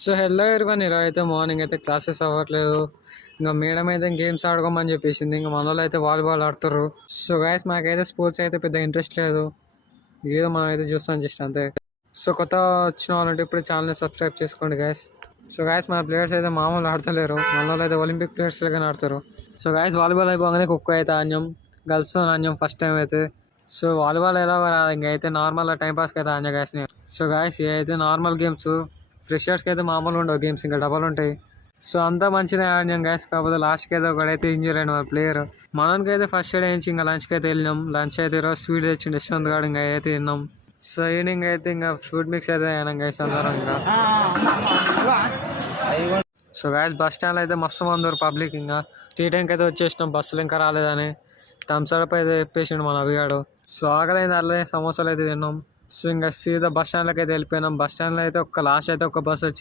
So hello everyone ఇలా అయితే morning అయితే క్లాసెస్ అవ్వట్లేదు. ఇంకా మేడం అయితే గేమ్స్ ఆడుకోమని చెప్పేసింది. ఇంకా మన వాళ్ళు అయితే వాలీబాల్ ఆడుతారు. సో గైస్ మాకైతే స్పోర్ట్స్ అయితే పెద్ద ఇంట్రెస్ట్ లేదు. ఏదో మనం అయితే చూస్తాం జస్ట్ అంతే. సో కొత్త వచ్చిన వాళ్ళంటే ఇప్పుడు ఛానల్ని సబ్స్క్రైబ్ చేసుకోండి గైస్. సో గైస్ మన ప్లేయర్స్ అయితే మామూలు ఆడతలేరు. మన వాళ్ళు అయితే ఒలింపిక్ ప్లేయర్స్ లాగానే ఆడతారు. సో గైస్ వాలీబాల్ అయిపోగానే ఖోఖో అయితే ఆడినాం. గర్ల్స్ ఆడినాం ఫస్ట్ టైం అయితే. సో వాలీబాల్ ఎలా రాదు ఇంకా అయితే నార్మల్ టైం పాస్కి అయితే ఆడినా గైస్. సో గైస్ ఇవి అయితే నార్మల్ గేమ్స్. ఫ్రెషర్స్కి అయితే మామూలు ఉండవు గేమ్స్, ఇంకా డబల్ ఉంటాయి. సో అంతా మంచిగా ఆడినాం గైస్. కాకపోతే లాస్ట్కి అయితే ఒకడైతే ఇంజూర్ అయిన మన ప్లేయర్. మనకి అయితే ఫస్ట్ ఎయిడ్ వేయించి ఇంకా లంచ్కి అయితే వెళ్ళినాం. లంచ్ అయితే ఈరోజు స్వీట్ తెచ్చిండు యశ్వంత్ గాడు. ఇంకా అయితే తిన్నాం. సో ఈవినింగ్ అయితే ఇంకా ఫ్రూట్ మిక్స్ అయితే అయినాం గైస్ అందరం ఇంకా. సో గైస్ బస్ స్టాండ్ అయితే మస్తు మంది పబ్లిక్. ఇంకా 3 అయితే వచ్చేసినాం, బస్సులు ఇంకా రాలేదని. థమ్స్ అప్ అయితే చెప్పేసిండు మన అభిగాడు. సో ఆకలైంది అట్లే సమోసాలు అయితే తిన్నాం. సో ఇంకా సీదా బస్ స్టాండ్లోకి అయితే వెళ్ళిపోయినాం. బస్ స్టాండ్లో అయితే లాస్ట్ అయితే ఒక బస్ వచ్చి